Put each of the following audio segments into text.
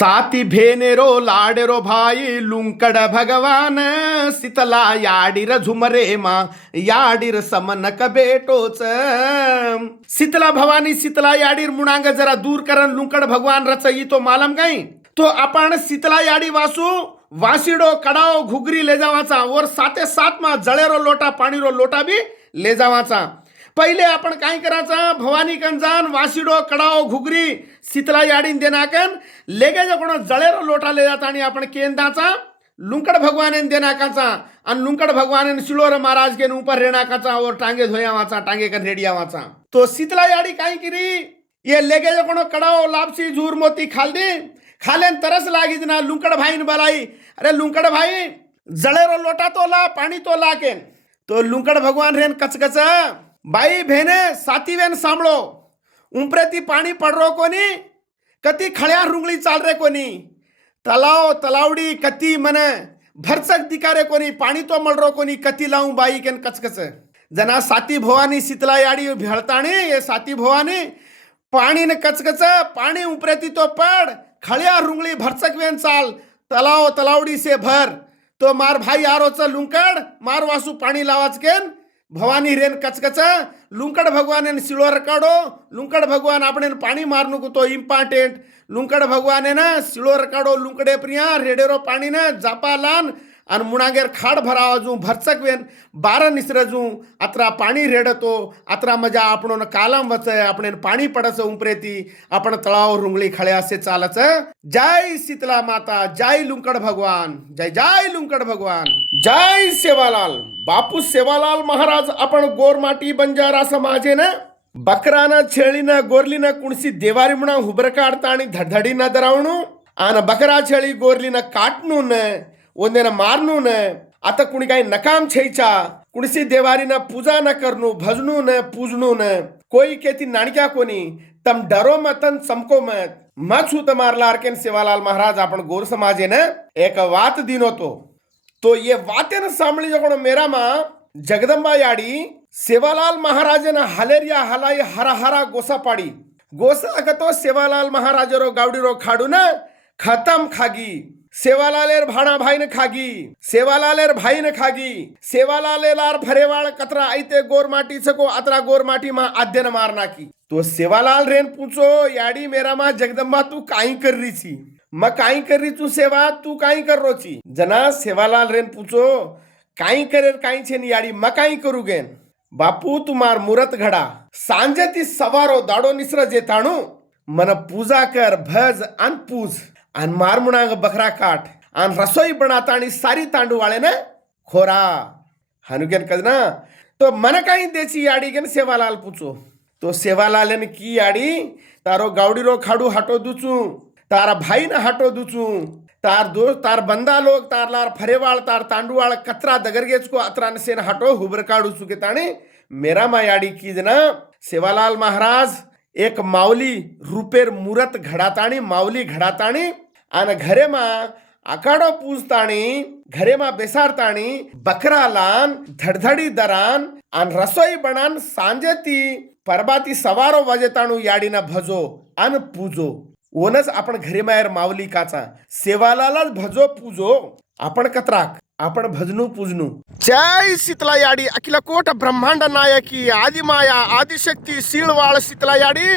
साती भेनेरो लाडेरो भाई लुंकड भगवान शीतला याडीर झुमरे मा याडीर समनक बेटोच शीतला भवानी शीतला याडीर मुणांग जरा दूर करन लुंकड भगवान रचई तो मालम काही तो आपण शीतला याडी वासू वासिडो कडाओ घुगरी ले जावाचा और साते सात मा जळेरो लोटा पाणीरो लोटा बी ले जावाचा। पहिले आपण काय करायचं भवानी कंजान वासिडो कडाओ घुगरी शीतला याडीन देनाकन लेगे कोण जळेरो लोटा ले जाता आणि आपण केंदाचा लुंकड भगवान देनाकाचा आणि लुंकड भगवान शिलोर महाराज के ऊपर रेणाकाचा और टांगे धोयावाचा टांगे कन रेडियावाचा। तो शीतला याडी काय किरी ये लेगे कोण कडाओ लापसी झूर मोती खाल दे खालेन तरस लागी ना लुंकड भाईन बलाई अरे लुंकड भाई जळेरो लोटा तो ला पाणी तो ला के तो लुंकड भगवान रेन कचकच बाई भेने साती वेन सांभळो उंपरेती पाणी पडरो कोणी कती खळ्या रुंगळी चाल रे कोणी तलाव तलावडी कती मन भरचक दिकारे कोणी पाणी तो मळरो कोणी कती लावून बाई केन कचकच जना साती भवानी शीतला याडी भेळताणी ये साती भवानी पाणी न कचकच पाणी उंपरेती तो पड खळ्या रुंगळी भरचक वेन चाल तलाव तलावडी से भर तो मार भाई आरोच लुंकड मार वासू पाणी लावाच केन भवानी रेन कचकच लुंकड भगवान शिळोर काढो लुंकड भगवान आपण पाणी मारनुक तो इम्पॉर्टेंट लुंकड भगवान ना शिळोर काढो लुंकडे प्रिया रेडेरो पाणी ना जापा लान आणि मुणागेर खाड भरावा जू भरचक वेन बारा निसरजू अत्रा पाणी रेडतो अत्रा मजा आपण कालम वच आपण पाणी पडच उंपरेती आपण तळाव रुंगळी खळे असे चालच। जय शीतला माता जय लुंकड भगवान जय जय लुंकड भगवान जय सेवालाल बापू सेवालाल महाराज आपण गोरमाटी बंजारा समाजेन बकराना छेळीनं गोरलीनं कुणसी देवारी म्हणा हुबर काढता आणि धडधडीनं दरावणू आणि बकरा छेळी गोरलीनं काटणून ಒಂದೇನ ಮಾರ್ನೂನ आता कुणी काही नकाम छेचा कुणसी देवारीना पूजा न करनू भजनू न पूजनू न कोई केती नाणक्या कोणी तम डरो मतन चमको मत मछू तमारला अर्केन सेवालाल महाराज आपण गोर समाजे न एक वात दिन होतो तो ये वातेन सांभळी जकोण मेरा मा जगदंबा याडी सेवालाल महाराजन हलेरिया हलाई हरा हरा गोसा पाडी गोसा अगतो सेवालाल महाराजरो गावडीरो खाडू न खतम खागी सेवालालेर भाणा भाईन खागी सेवालालेर भाईन खागी सेवालालेलार भरेवाळ कतरा आईते गोरमाटी सको अतरा गोरमाटी मा आद्यन मारना की तो सेवालाल रेन पूछो याडी मेरा मा जगदंबा तू काई कर रही छी म काई कर रही तू सेवा तू काई कर रोची जना सेवालाल रेन पूछो काई करेर काई छे याडी म काई करू गेन बापू तुमार मुरत घडा सांजे ती सवारो दाडो निसर जेताणू मन पूजा कर भज अन पूज आणि मारमुणांग बकरा काट आणि रसोई बनाता आणि सारी तांडू वाले ना खोरा हनुकेन कदना तो मन काही देची याडी गेन सेवालाल पूछो तो सेवालाल ने की याडी तारो गावडीरो खाडू हटो दुचू तारा भाई न हटो दुचू तार दोस्त तार बंदा लोग तार लार फरेवाळ तार तांडूवाळ कतरा दगरगेच को अतरान सेन हटो हुबर काढू चुके ताणे मेरा मा याडी की जना सेवालाल महाराज एक माऊली रुपेर मुरत घडाताणी माऊली घडाताणी आणि घरे मा आकाडो पूजताणी घरे मा बेसारताणी बकरा लान धडधडी दरान आणि रसोई बनान सांजे ती परबाती सवारो वाजेताणू याडीना भजो अन पूजो ओनच आपण घरे मायर माऊली काचा सेवालाल भजो पूजो आपण कतराक आपण भजनू पूजनू। जय शीतला याडी अखिल कोट ब्रह्मांड नायकी आदिमाया आदिशक्ती सीळवाळ शीतला याडी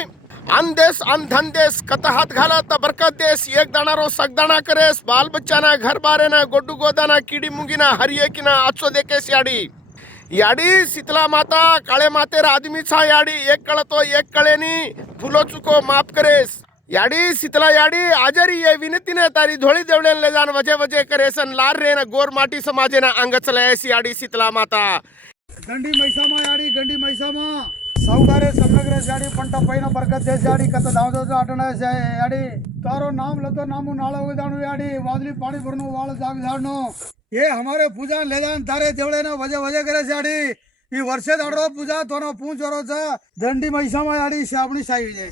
अंदेश अंधंदेश कत हात घालत बरकत देश एक दाणारो सगदाणा करेस बाल बच्चाना घर बारेना गोडू गोदाना किडी मुंगीना हरियेकीना आचो देकेस याडी याडी शीतला माता काळे मातेर आदमी छा याडी एक कळतो एक कळेनी भूलो चुको माफ करेस याडी शीतला याडी आजरी ये विनतीने तारी धोळी देवळेन ले जान वजे वजे करेसन लार रेन गोर माटी समाजेना अंग चलायस याडी शीतला माता गंडी मैसामा याडी गंडी मैसामा सौगारे समग्र याडी पंटा पैना बरकत देश याडी कत दावदो आटणा याडी तारो नाम लतो नामु नाळो उदाणू याडी वादली पाणी भरनो वाळ जाग झाडनो ये हमारे पूजा ले जान तारे देवळेना वजे वजे करेस याडी ई वर्षे दाडरो पूजा तोनो पूंच वरोचा गंडी मैसामा याडी शाबणी साई जय